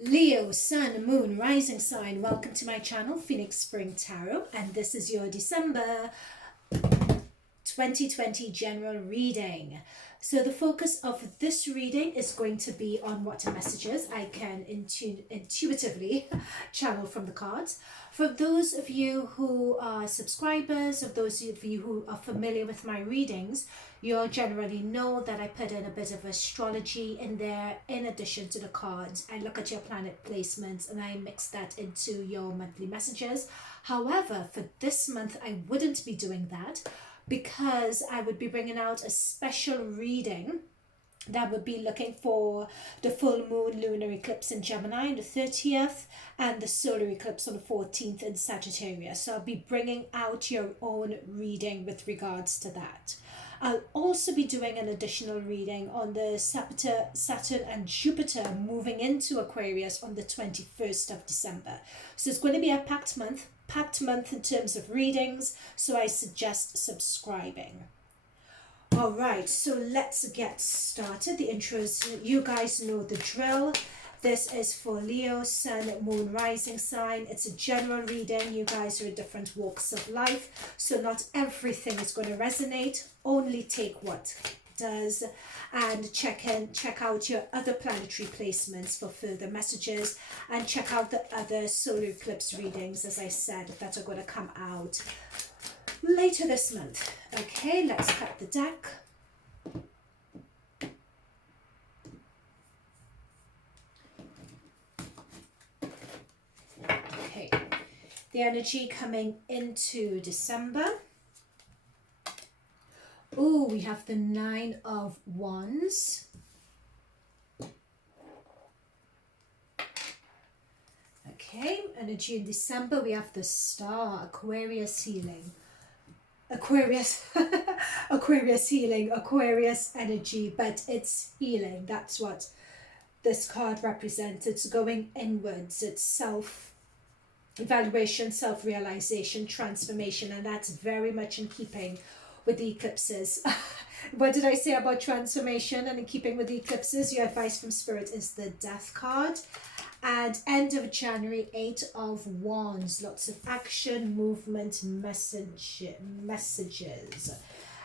Leo, Sun, Moon, Rising Sign, welcome to my channel, Phoenix Spring Tarot, and this is your December 2020 general reading. So the focus of this reading is going to be on what messages I can intuitively channel from the cards. For those of you who are subscribers, of those of you who are familiar with my readings, you'll generally know that I put in a bit of astrology in there in addition to the cards. I look at your planet placements and I mix that into your monthly messages. However, for this month, I wouldn't be doing that because I would be bringing out a special reading that would be looking for the full moon lunar eclipse in Gemini on the 30th and the solar eclipse on the 14th in Sagittarius. So I'll be bringing out your own reading with regards to that. I'll also be doing an additional reading on the Saturn and Jupiter moving into Aquarius on the 21st of December. So it's going to be a packed month in terms of readings, so I suggest subscribing. All right, so let's get started. The intros, you guys know the drill. This is for Leo, Sun, Moon, Rising sign. It's a general reading. You guys are in different walks of life, so not everything is going to resonate. Only take what does, and check out your other planetary placements for further messages, and check out the other solar eclipse readings, as I said, that are going to come out later this month. Okay, let's cut the deck. Okay, the energy coming into December. Oh, we have the 9 of Wands. Okay, energy in December, we have the Star, Aquarius healing. Aquarius healing, Aquarius energy, but it's healing. That's what this card represents. It's going inwards. It's self-evaluation, self-realization, transformation, and that's very much in keeping with the eclipses. What did I say about transformation and in keeping with the eclipses? Your advice from Spirit is the Death card. And end of January, 8 of Wands. Lots of action, movement, messages.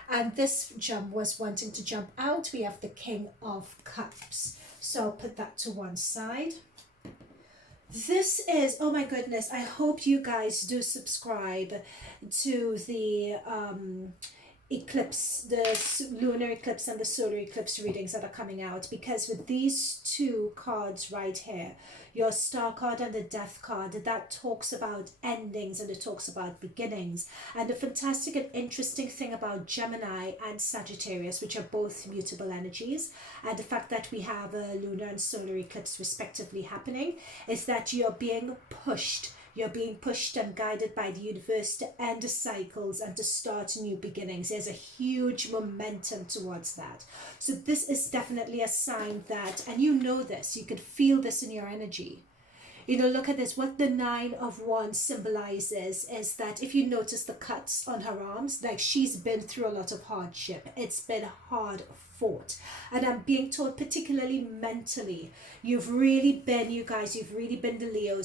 And this jump was wanting to jump out. We have the King of Cups. So I'll put that to one side. This is, oh my goodness, I hope you guys do subscribe to the eclipse, the lunar eclipse and the solar eclipse readings that are coming out, because with these two cards right here, your Star card and the Death card, that talks about endings and it talks about beginnings. And the fantastic and interesting thing about Gemini and Sagittarius, which are both mutable energies, and the fact that we have a lunar and solar eclipse respectively happening, is that you're being pushed and guided by the universe to end cycles and to start new beginnings. There's a huge momentum towards that. So this is definitely a sign that, and you know this, you could feel this in your energy. You know, look at this. What the 9 of Wands symbolizes is that if you notice the cuts on her arms, like she's been through a lot of hardship. It's been hard fought. And I'm being told, particularly mentally, you've really been the Leos,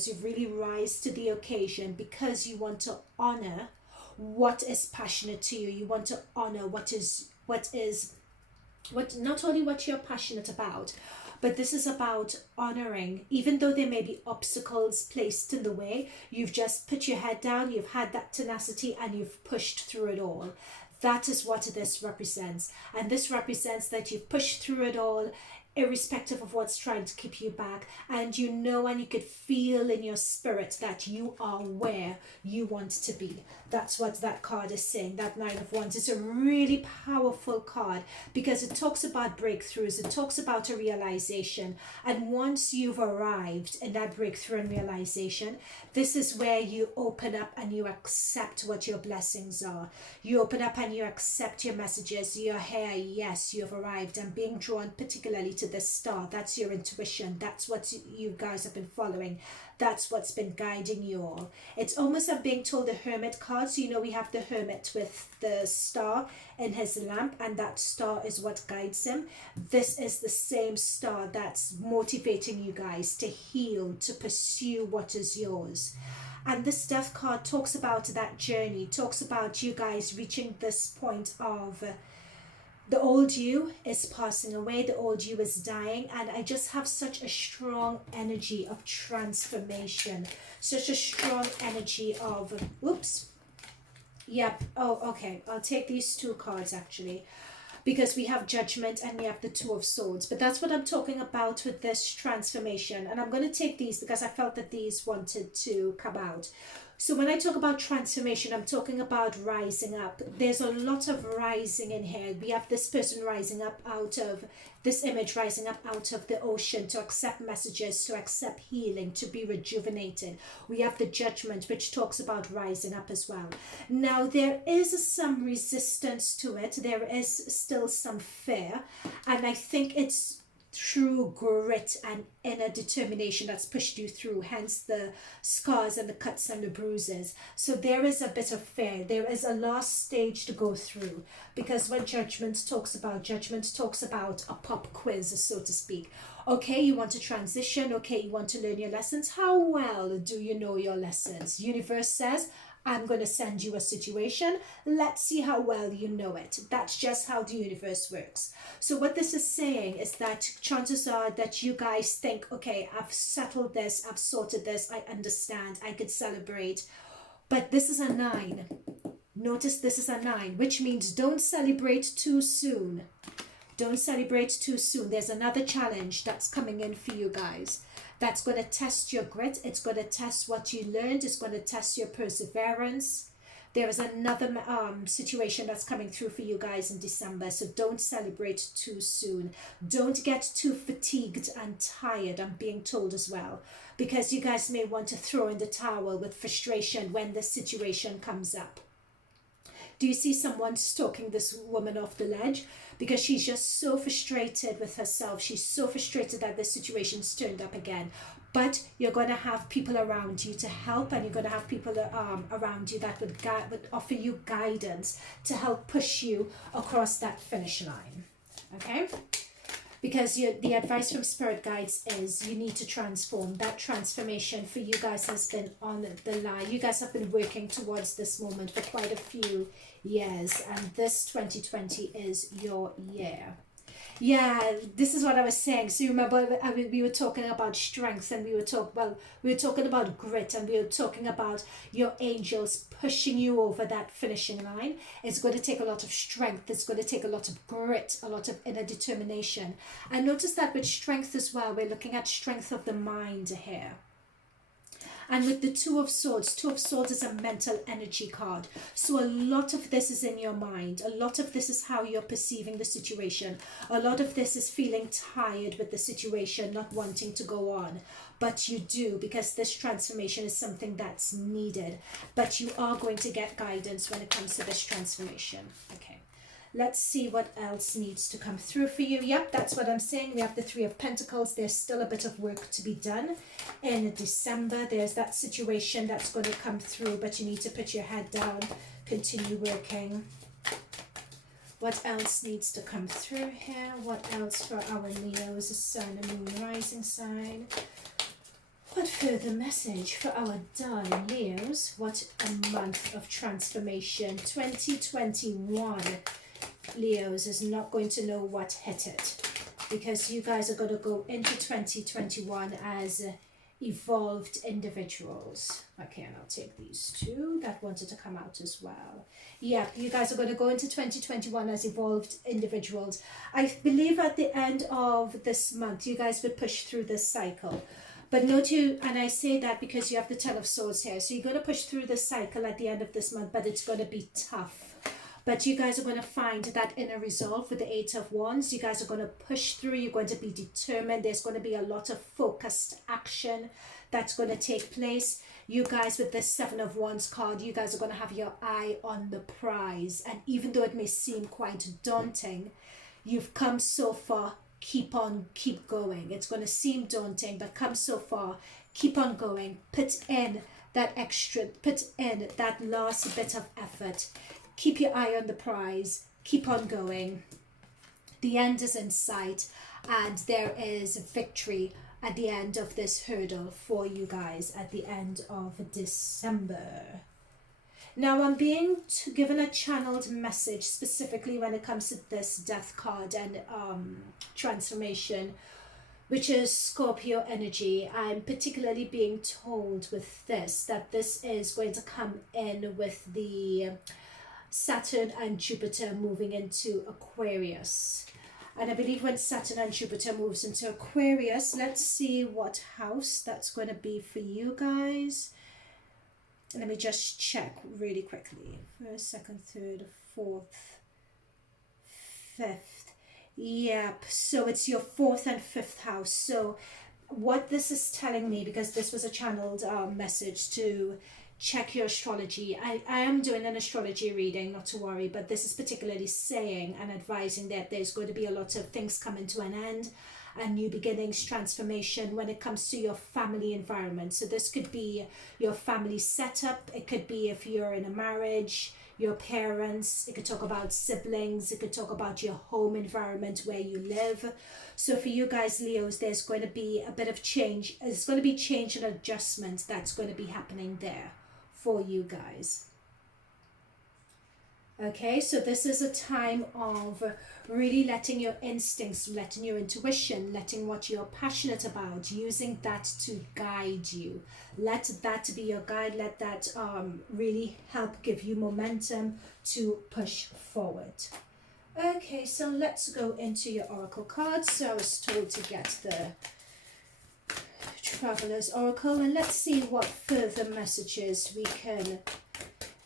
you've really rise to the occasion because you want to honor what is passionate to you. You want to honor what not only what you're passionate about, but this is about honoring, even though there may be obstacles placed in the way, you've just put your head down, you've had that tenacity, and you've pushed through it all. That is what this represents. And this represents that you've pushed through it all, irrespective of what's trying to keep you back. And you know, and you could feel in your spirit that you are where you want to be. That's what that card is saying. That 9 of Wands is a really powerful card because it talks about breakthroughs. It talks about a realization. And once you've arrived in that breakthrough and realization, this is where you open up and you accept what your blessings are. You open up and you accept your messages. You're here. Yes, you have arrived. I'm being drawn particularly to this star. That's your intuition. That's what you guys have been following. That's what's been guiding you all. It's almost like being told the Hermit card. So, you know, we have the Hermit with the star in his lamp, and that star is what guides him. This is the same star that's motivating you guys to heal, to pursue what is yours. And this Death card talks about that journey, talks about you guys reaching this point of the old you is passing away, the old you is dying, and I just have such a strong energy of transformation, such a strong energy of, oops, yep, oh, okay, I'll take these two cards actually, because we have Judgment and we have the Two of Swords. But that's what I'm talking about with this transformation. And I'm going to take these because I felt that these wanted to come out. So when I talk about transformation, I'm talking about rising up. There's a lot of rising in here. We have this person rising up out of this image, rising up out of the ocean to accept messages, to accept healing, to be rejuvenated. We have the Judgment, which talks about rising up as well. Now, there is some resistance to it. There is still some fear. And I think it's true grit and inner determination that's pushed you through, hence the scars and the cuts and the bruises. So there is a bit of fear. There is a last stage to go through, because when Judgment talks about a pop quiz, so to speak. Okay, you want to transition. Okay, you want to learn your lessons. How well do you know your lessons? Universe says, I'm going to send you a situation. Let's see how well you know it. That's just how the universe works. So what this is saying is that chances are that you guys think, okay, I've settled this, I've sorted this, I understand, I could celebrate. But this is a 9. Notice this is a 9, which means don't celebrate too soon. Don't celebrate too soon. There's another challenge that's coming in for you guys. That's going to test your grit. It's going to test what you learned. It's going to test your perseverance. There is another situation that's coming through for you guys in December. So don't celebrate too soon. Don't get too fatigued and tired, I'm being told as well. Because you guys may want to throw in the towel with frustration when this situation comes up. Do you see someone stalking this woman off the ledge? Because she's just so frustrated with herself. She's so frustrated that this situation's turned up again. But you're going to have people around you to help, and you're going to have people around you that would offer you guidance to help push you across that finish line. Okay? Because the advice from Spirit Guides is you need to transform. That transformation for you guys has been on the line. You guys have been working towards this moment for quite a few years, and this 2020 is your year. Yeah, this is what I was saying. So you remember we were talking about strength, and we were talking about grit, and we were talking about your angels pushing you over that finishing line. It's going to take a lot of strength. It's going to take a lot of grit, a lot of inner determination. And notice that with strength as well, we're looking at strength of the mind here. And with the Two of Swords is a mental energy card. So a lot of this is in your mind. A lot of this is how you're perceiving the situation. A lot of this is feeling tired with the situation, not wanting to go on. But you do, because this transformation is something that's needed. But you are going to get guidance when it comes to this transformation. Okay. Let's see what else needs to come through for you. Yep, that's what I'm saying. We have the Three of Pentacles. There's still a bit of work to be done in December. There's that situation that's going to come through, but you need to put your head down, continue working. What else needs to come through here? What else for our Leos, Sun and Moon rising sign? What further message for our darling Leos? What a month of transformation. 2021. Leos is not going to know what hit it, because you guys are going to go into 2021 as evolved individuals. Okay, and I'll take these two that wanted to come out as well. Yeah, you guys are going to go into 2021 as evolved individuals. I believe at the end of this month, you guys would push through this cycle. But note you, and I say that because you have the Ten of Swords here. So you're going to push through this cycle at the end of this month, but it's going to be tough. But you guys are going to find that inner resolve with the Eight of Wands. You guys are going to push through. You're going to be determined. There's going to be a lot of focused action that's going to take place. You guys with this Seven of Wands card, you guys are going to have your eye on the prize. And even though it may seem quite daunting, you've come so far keep going. It's going to seem daunting, but come so far. Keep on going. Put in that extra, put in that last bit of effort. Keep your eye on the prize. Keep on going. The end is in sight, and there is victory at the end of this hurdle for you guys at the end of December. Now I'm being given a channeled message specifically when it comes to this death card and transformation, which is Scorpio energy. I'm particularly being told with this that this is going to come in with the Saturn and Jupiter moving into Aquarius. And I believe when Saturn and Jupiter moves into Aquarius, let's see what house that's going to be for you guys. Let me just check really quickly. First, second, third, fourth, fifth. Yep, so it's your fourth and fifth house. So what this is telling me, because this was a channeled message to check your astrology. I am doing an astrology reading, not to worry, but this is particularly saying and advising that there's going to be a lot of things coming to an end and new beginnings, transformation when it comes to your family environment. So this could be your family setup. It could be if you're in a marriage, your parents. It could talk about siblings. It could talk about your home environment where you live. So for you guys, Leos, there's going to be a bit of change. There's going to be change and adjustment that's going to be happening there for you guys. Okay, so this is a time of really letting your instincts, letting your intuition, letting what you're passionate about, using that to guide you. Let that be your guide. Let that really help give you momentum to push forward. Okay, so let's go into your oracle cards. So I was told to get the Traveler's Oracle, and let's see what further messages we can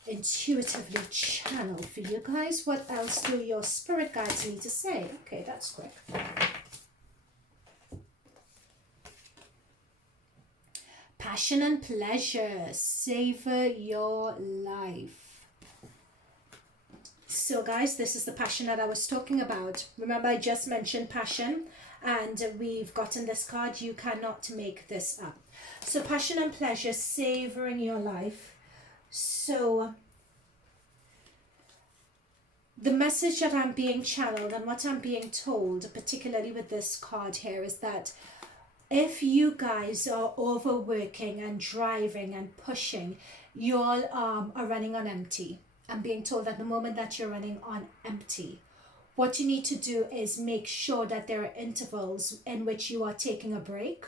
intuitively channel for you guys. What else do your spirit guides need to say? Okay, that's quick. Passion and pleasure. Savor your life. So guys, this is the passion that I was talking about. Remember, I just mentioned passion, and we've gotten this card. You cannot make this up. So passion and pleasure, savoring your life. So the message that I'm being channeled and what I'm being told, particularly with this card here, is that if you guys are overworking and driving and pushing, you all are running on empty. I'm being told at the moment that you're running on empty. What you need to do is make sure that there are intervals in which you are taking a break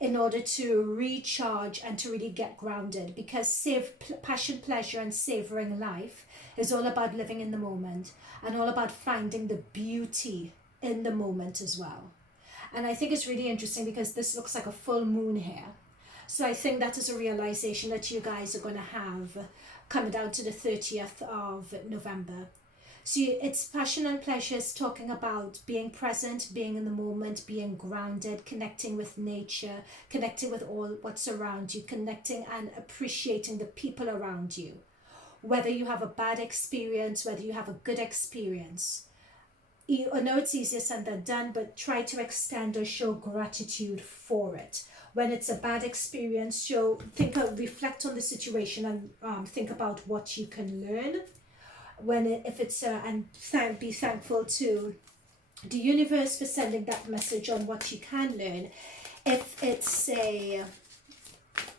in order to recharge and to really get grounded, because passion, pleasure and savoring life is all about living in the moment and all about finding the beauty in the moment as well. And I think it's really interesting because this looks like a full moon here. So I think that is a realization that you guys are going to have coming down to the 30th of November. So it's passion and pleasure is talking about being present, being in the moment, being grounded, connecting with nature, connecting with all what's around you, connecting and appreciating the people around you. Whether you have a bad experience, whether you have a good experience. I know it's easier said than done, but try to extend or show gratitude for it. When it's a bad experience, reflect on the situation and think about what you can learn. Be thankful to the universe for sending that message on what you can learn. If it's a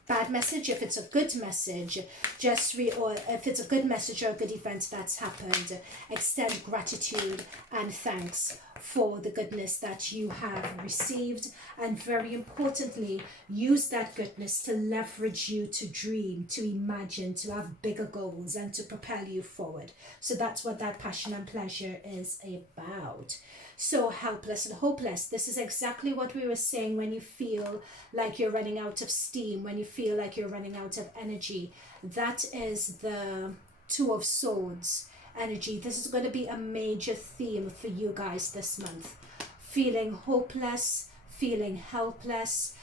bad message, if it's a good message, or if it's a good message or a good event that's happened, extend gratitude and thanks for the goodness that you have received, and very importantly, use that goodness to leverage you to dream, to imagine, to have bigger goals and to propel you forward. So that's what that passion and pleasure is about. So helpless and hopeless, this is exactly what we were saying when you feel like you're running out of steam, when you feel like you're running out of energy. That is the Two of Swords energy. This is going to be a major theme for you guys this month. Feeling hopeless, feeling helpless,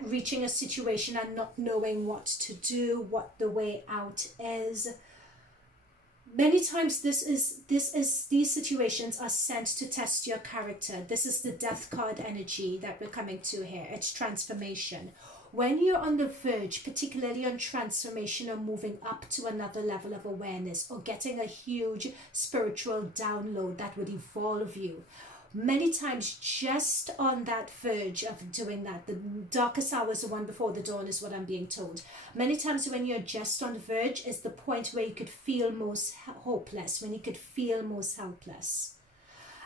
reaching a situation and not knowing what to do, what the way out is. Many times these situations are sent to test your character. This is the death card energy that we're coming to here. It's transformation. When you're on the verge, particularly on transformation or moving up to another level of awareness or getting a huge spiritual download that would evolve you, many times just on that verge of doing that, the darkest hour is the one before the dawn is what I'm being told. Many times when you're just on the verge is the point where you could feel most hopeless, when you could feel most helpless.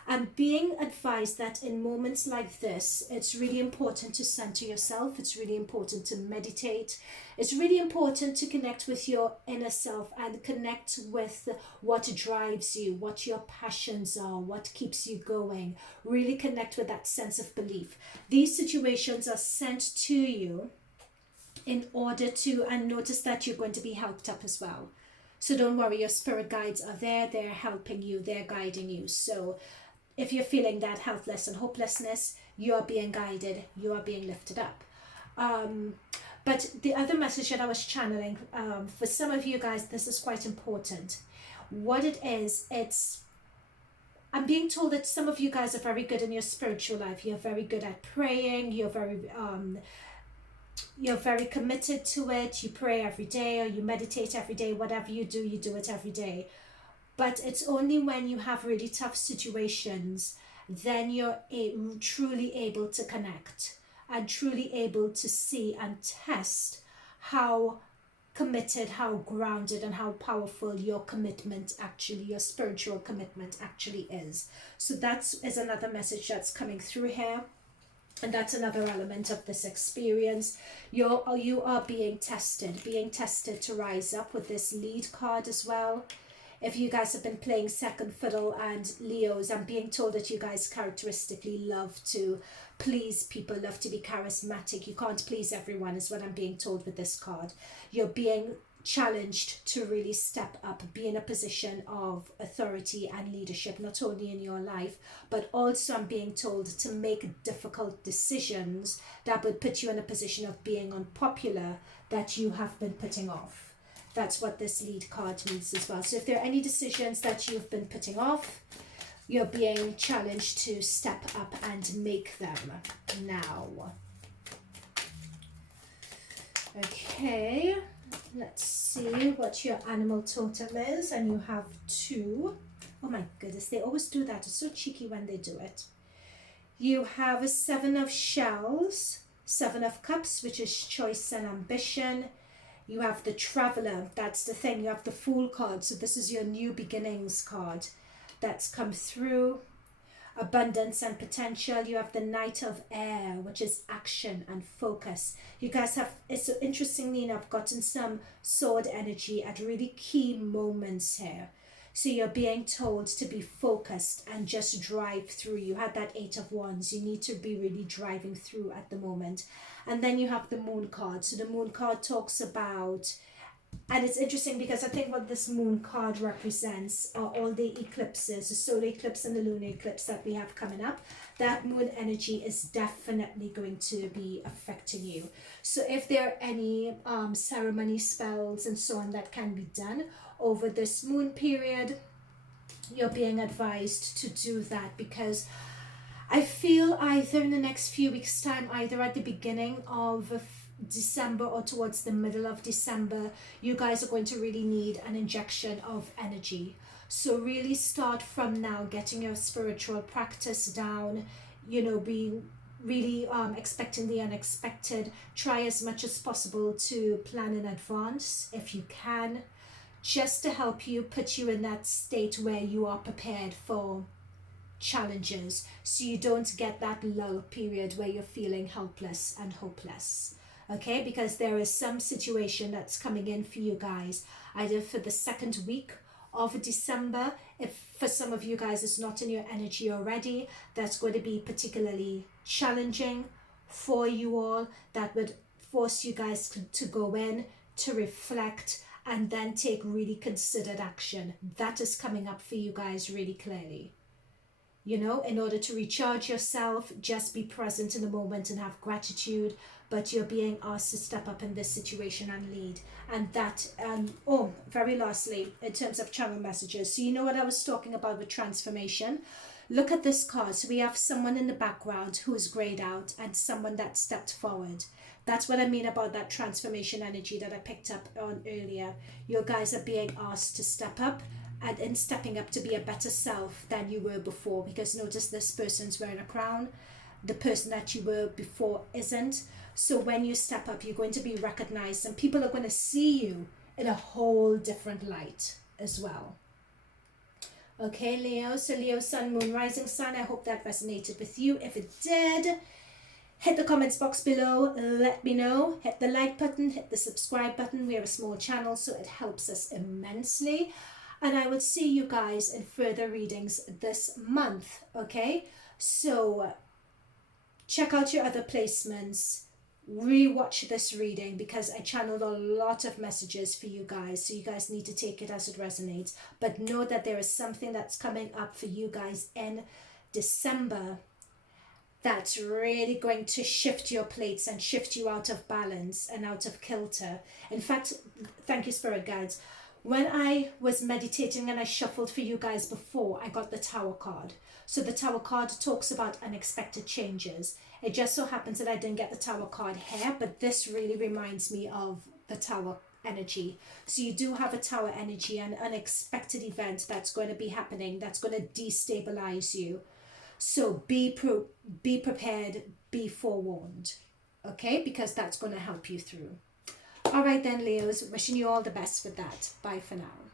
I'm being advised that in moments like this, it's really important to center yourself. It's really important to meditate. It's really important to connect with your inner self and connect with what drives you, what your passions are, what keeps you going. Really connect with that sense of belief. These situations are sent to you in order to, and notice that you're going to be helped up as well. So don't worry, your spirit guides are there. They're helping you. They're guiding you. So if you're feeling that helpless and hopelessness, you are being guided, you are being lifted up. But the other message that I was channeling, for some of you guys, this is quite important. What it is, I'm being told that some of you guys are very good in your spiritual life. You're very good at praying. You're very committed to it. You pray every day or you meditate every day. Whatever you do it every day. But it's only when you have really tough situations, then you're truly able to connect and truly able to see and test how committed, how grounded and how powerful your commitment actually, your spiritual commitment actually is. So that is another message that's coming through here. And that's another element of this experience. You are being tested to rise up with this lead card as well. If you guys have been playing second fiddle and Leos, I'm being told that you guys characteristically love to please people, love to be charismatic. You can't please everyone is what I'm being told with this card. You're being challenged to really step up, be in a position of authority and leadership, not only in your life, but also I'm being told to make difficult decisions that would put you in a position of being unpopular that you have been putting off. That's what this lead card means as well. So if there are any decisions that you've been putting off, you're being challenged to step up and make them now. Okay, let's see what your animal totem is. And you have 2. Oh my goodness, they always do that. It's so cheeky when they do it. You have a 7 of shells, 7 of cups, which is choice and ambition. You have the traveler, that's the thing. You have the Fool card, so this is your new beginnings card that's come through. Abundance and potential. You have the Knight of Air, which is action and focus. You guys have, it's interestingly enough, gotten some sword energy at really key moments here. So you're being told to be focused and just drive through. You had that 8 of Wands. You need to be really driving through at the moment. And then you have the Moon card. So the Moon card talks about, and it's interesting because I think what this Moon card represents are all the eclipses, the solar eclipse and the lunar eclipse that we have coming up. That Moon energy is definitely going to be affecting you. So if there are any ceremony spells and so on that can be done over this moon period, you're being advised to do that, because I feel either in the next few weeks time, either at the beginning of December or towards the middle of December, you guys are going to really need an injection of energy. So really start from now getting your spiritual practice down, you know, being really expecting the unexpected. Try as much as possible to plan in advance if you can, just to help you, put you in that state where you are prepared for challenges, so you don't get that lull period where you're feeling helpless and hopeless. Okay, because there is some situation that's coming in for you guys either for the second week of December. If for some of you guys it's not in your energy already, that's going to be particularly challenging for you all. That would force you guys to go in, to reflect, and then take really considered action. That is coming up for you guys really clearly. you know, in order to recharge yourself. Just be present in the moment and have gratitude. But you're being asked to step up in this situation and lead. And that, oh, very lastly, in terms of channel messages, so you know what I was talking about with transformation? Look at this card. So we have someone in the background who is grayed out and someone that stepped forward. That's what I mean about that transformation energy that I picked up on earlier. You guys are being asked to step up, and in stepping up, to be a better self than you were before. Because notice this person's wearing a crown. The person that you were before isn't. So when you step up, you're going to be recognized, and people are going to see you in a whole different light as well. Okay, Leo. So Leo, Sun, Moon, Rising Sign. I hope that resonated with you. If it did, hit the comments box below. Let me know. Hit the like button. Hit the subscribe button. We're a small channel, so it helps us immensely. And I will see you guys in further readings this month. Okay? So check out your other placements. Rewatch this reading because I channeled a lot of messages for you guys, so you guys need to take it as it resonates. But know that there is something that's coming up for you guys in December that's really going to shift your plates and shift you out of balance and out of kilter. In fact, thank you, spirit guides. When I was meditating and I shuffled for you guys before, I got the Tower card. So the Tower card talks about unexpected changes. It just so happens that I didn't get the Tower card here, but this really reminds me of the Tower energy. So you do have a Tower energy, an unexpected event that's going to be happening, that's going to destabilize you. So be prepared, be forewarned, okay? Because that's going to help you through. All right then, Leos, wishing you all the best with that. Bye for now.